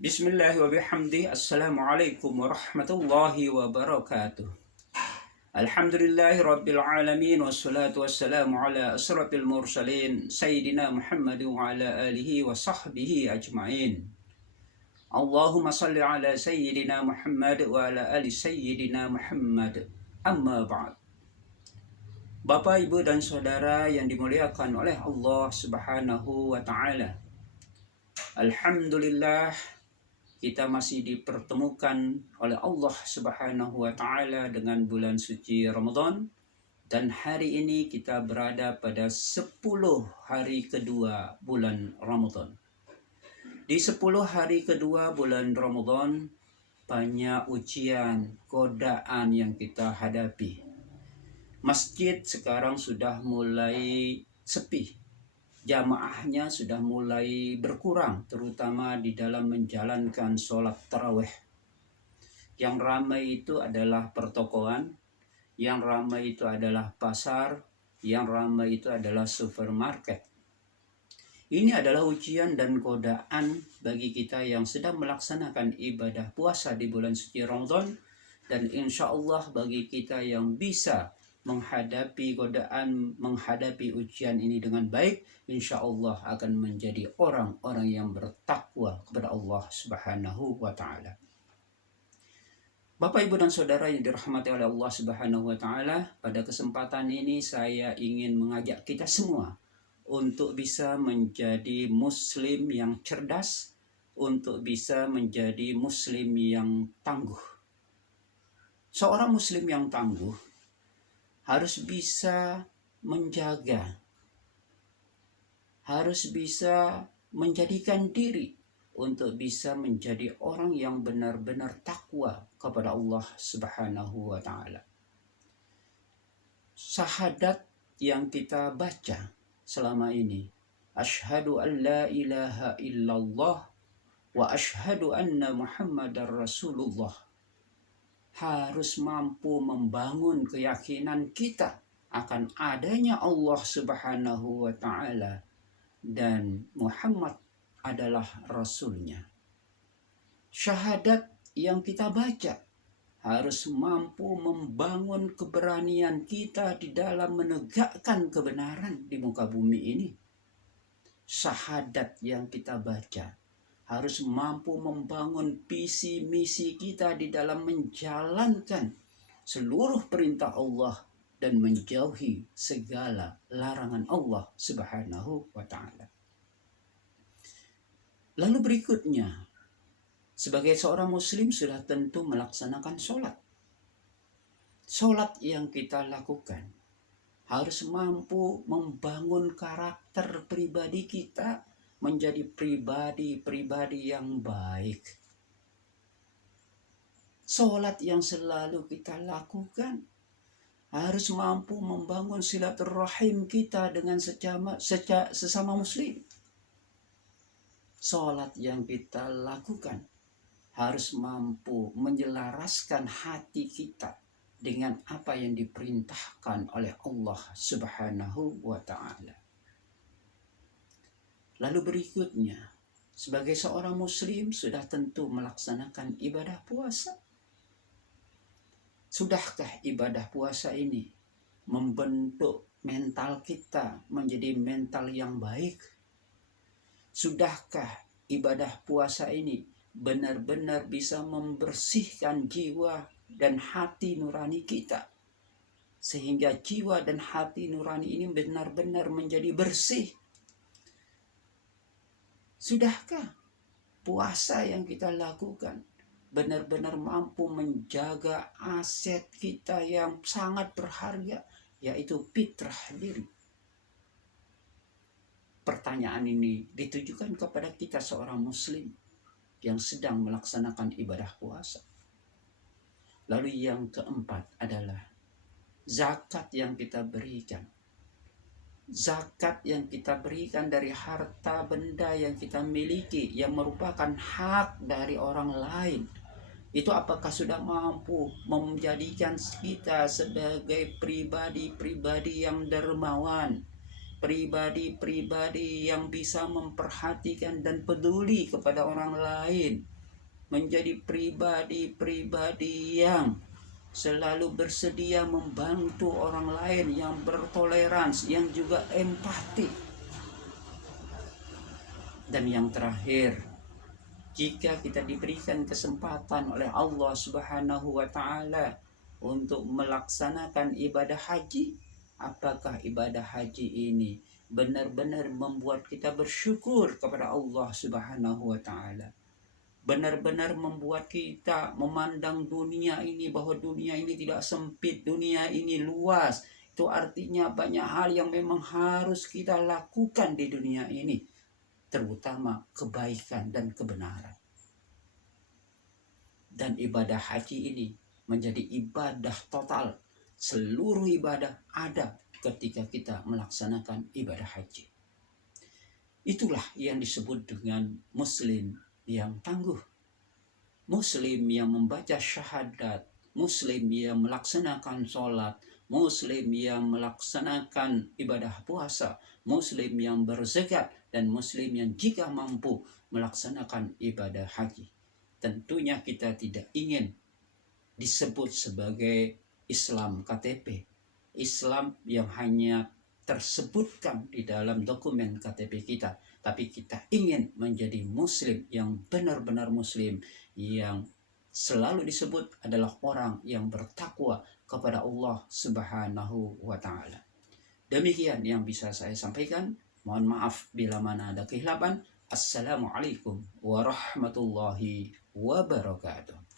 Bismillah wa bihamdi. Assalamualaikum warahmatullahi wabarakatuh. Alhamdulillahi rabbil alamin. Wassalatu wassalamu ala asrafil mursalin Sayyidina Muhammad wa ala alihi wa sahbihi ajma'in. Allahumma salli ala Sayyidina Muhammad wa ala ali Sayyidina Muhammad. Amma ba'd. Bapak, Ibu, dan Saudara yang dimuliakan oleh Allah Subhanahu wa Ta'ala, Alhamdulillah, kita masih dipertemukan oleh Allah Subhanahu wa Ta'ala dengan bulan suci Ramadan, dan hari ini kita berada pada 10 hari kedua bulan Ramadan. Di 10 hari kedua bulan Ramadan, banyak ujian, godaan yang kita hadapi. Masjid sekarang sudah mulai sepi, jamaahnya sudah mulai berkurang, terutama di dalam menjalankan sholat tarawih. Yang ramai itu adalah pertokoan, yang ramai itu adalah pasar, yang ramai itu adalah supermarket. Ini adalah ujian dan godaan bagi kita yang sedang melaksanakan ibadah puasa di bulan suci Ramadan, dan insya Allah bagi kita yang bisa menghadapi godaan, menghadapi ujian ini dengan baik, insya Allah akan menjadi orang-orang yang bertakwa kepada Allah Subhanahu wa Ta'ala. Bapak, Ibu, dan Saudara yang dirahmati oleh Allah Subhanahu wa Ta'ala, pada kesempatan ini saya ingin mengajak kita semua untuk bisa menjadi muslim yang cerdas, untuk bisa menjadi muslim yang tangguh. Seorang muslim yang tangguh harus bisa menjaga, harus bisa menjadikan diri untuk bisa menjadi orang yang benar-benar takwa kepada Allah Subhanahu wa Ta'ala. Syahadat yang kita baca selama ini, asyhadu an la ilaha illallah wa asyhadu anna Muhammadar Rasulullah, harus mampu membangun keyakinan kita akan adanya Allah Subhanahu wa Ta'ala dan Muhammad adalah Rasulnya. Syahadat yang kita baca harus mampu membangun keberanian kita di dalam menegakkan kebenaran di muka bumi ini. Syahadat yang kita baca harus mampu membangun visi misi kita di dalam menjalankan seluruh perintah Allah dan menjauhi segala larangan Allah Subhanahu wa Ta'ala. Lalu berikutnya, sebagai seorang muslim sudah tentu melaksanakan sholat. Sholat yang kita lakukan harus mampu membangun karakter pribadi kita menjadi pribadi-pribadi yang baik. Sholat yang selalu kita lakukan harus mampu membangun silaturahim kita dengan sesama muslim. Sholat yang kita lakukan harus mampu menyelaraskan hati kita dengan apa yang diperintahkan oleh Allah Subhanahu wa Ta'ala. Lalu berikutnya, sebagai seorang muslim sudah tentu melaksanakan ibadah puasa. Sudahkah ibadah puasa ini membentuk mental kita menjadi mental yang baik? Sudahkah ibadah puasa ini benar-benar bisa membersihkan jiwa dan hati nurani kita, sehingga jiwa dan hati nurani ini benar-benar menjadi bersih? Sudahkah puasa yang kita lakukan benar-benar mampu menjaga aset kita yang sangat berharga, yaitu fitrah diri? Pertanyaan ini ditujukan kepada kita seorang muslim yang sedang melaksanakan ibadah puasa. Lalu yang keempat adalah zakat yang kita berikan. Zakat yang kita berikan dari harta benda yang kita miliki, yang merupakan hak dari orang lain, itu apakah sudah mampu menjadikan kita sebagai pribadi-pribadi yang dermawan, pribadi-pribadi yang bisa memperhatikan dan peduli kepada orang lain, menjadi pribadi-pribadi yang selalu bersedia membantu orang lain, yang bertoleransi, yang juga empati. Dan yang terakhir, jika kita diberikan kesempatan oleh Allah Subhanahu wa taala untuk melaksanakan ibadah haji, apakah ibadah haji ini benar-benar membuat kita bersyukur kepada Allah Subhanahu wa taala? Benar-benar membuat kita memandang dunia ini, bahwa dunia ini tidak sempit, dunia ini luas. Itu artinya banyak hal yang memang harus kita lakukan di dunia ini, terutama kebaikan dan kebenaran. Dan ibadah haji ini menjadi ibadah total. Seluruh ibadah ada ketika kita melaksanakan ibadah haji. Itulah yang disebut dengan muslim yang tangguh. Muslim yang membaca syahadat, muslim yang melaksanakan sholat, muslim yang melaksanakan ibadah puasa, muslim yang berzakat, dan muslim yang jika mampu melaksanakan ibadah haji. Tentunya kita tidak ingin disebut sebagai Islam KTP, Islam yang hanya tersebutkan di dalam dokumen KTP kita, tapi kita ingin menjadi muslim yang benar-benar muslim, yang selalu disebut adalah orang yang bertakwa kepada Allah Subhanahu wa taala. Demikian yang bisa saya sampaikan. Mohon maaf bila mana ada kehilapan. Assalamualaikum warahmatullahi wabarakatuh.